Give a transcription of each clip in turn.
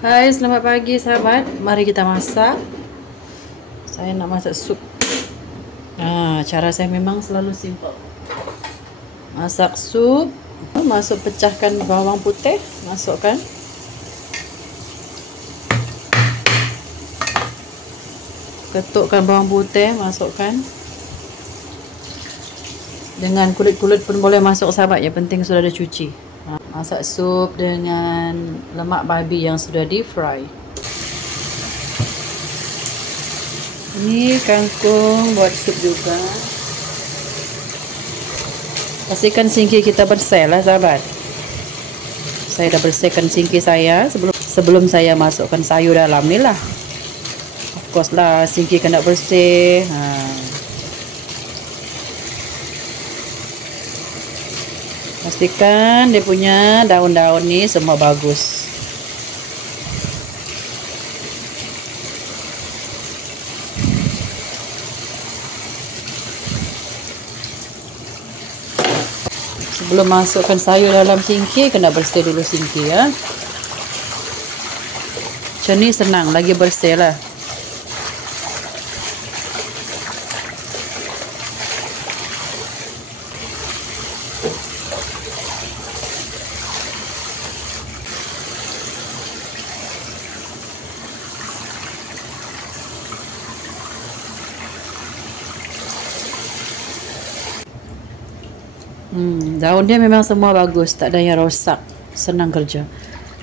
Hai, selamat pagi sahabat. Mari kita masak. Saya nak masak sup. Cara saya memang selalu simple. Masak sup, pecahkan bawang putih, masukkan. Ketukkan bawang putih, masukkan. Dengan kulit-kulit pun boleh masuk sahabat, yang penting sudah ada cuci. Masak sup dengan lemak babi yang sudah di fry. Ini kangkung buat sup juga. Pastikan singki kita bersih lah sahabat. Saya dah bersihkan singki saya sebelum saya masukkan sayur dalam ni lah. Of course lah, singki kena bersih. Pastikan dia punya daun-daun ni semua bagus. Sebelum masukkan sayur dalam singki, kena bersih dulu singki ya. Macam ni senang, lagi bersih lah. Daun dia memang semua bagus, tak ada yang rosak, senang kerja.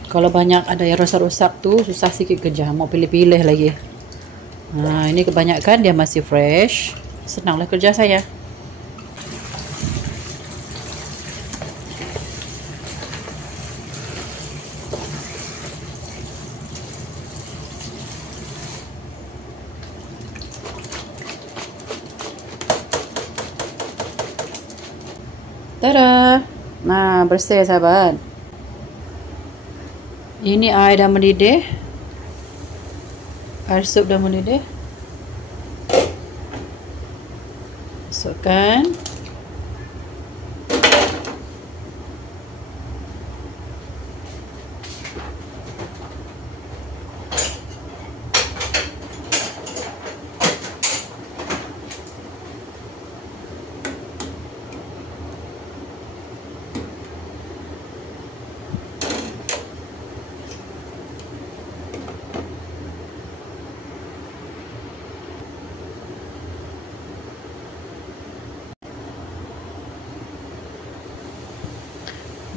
Kalau banyak ada yang rosak-rosak tu susah sikit kerja, mau pilih-pilih lagi. Ini kebanyakan dia masih fresh, senanglah kerja saya. Tada! Nah, bersih sahabat. Ini air dah mendidih. Air sup dah mendidih. Masukkan.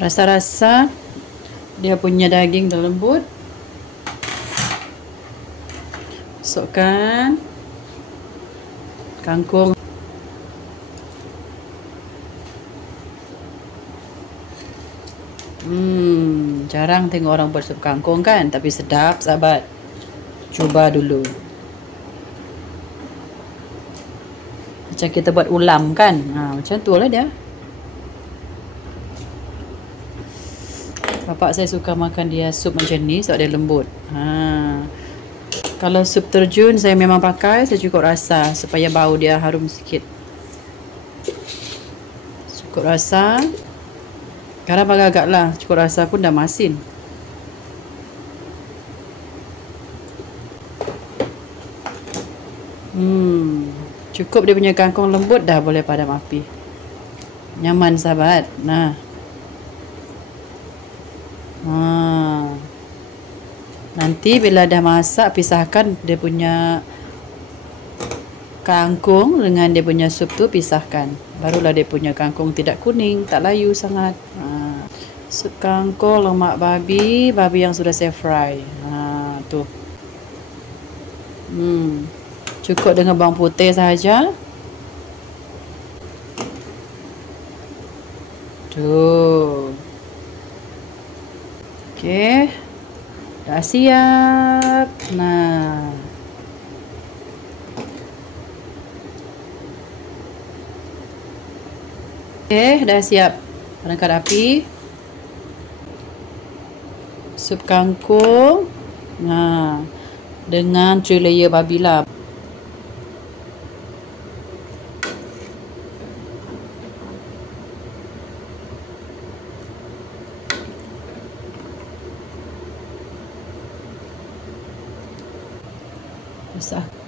Rasa-rasa dia punya daging dah lembut. Masukkan kangkung. Jarang tengok orang buat sup kangkung kan, tapi sedap sahabat. Cuba dulu. Macam kita buat ulam kan. Macam tu lah dia. Bapak saya suka makan dia sup macam ni sebab dia lembut. Kalau sup terjun saya memang pakai secukup rasa supaya bau dia harum sikit. Cukup rasa. Garam agak-agak lah, cukup rasa pun dah masin. Cukup dia punya kangkung lembut, dah boleh padam api. Nyaman sahabat. Nanti bila dah masak, pisahkan dia punya kangkung dengan dia punya sup tu, pisahkan. Barulah dia punya kangkung tidak kuning, tak layu sangat. Sup kangkung lemak babi yang sudah saya fry. Tu. Cukup dengan bawang putih sahaja. Tuh. Okey. Dah siap. Okey, dah siap. Angkat api. Sup kangkung. Dengan 3 layer babi lah. Susah.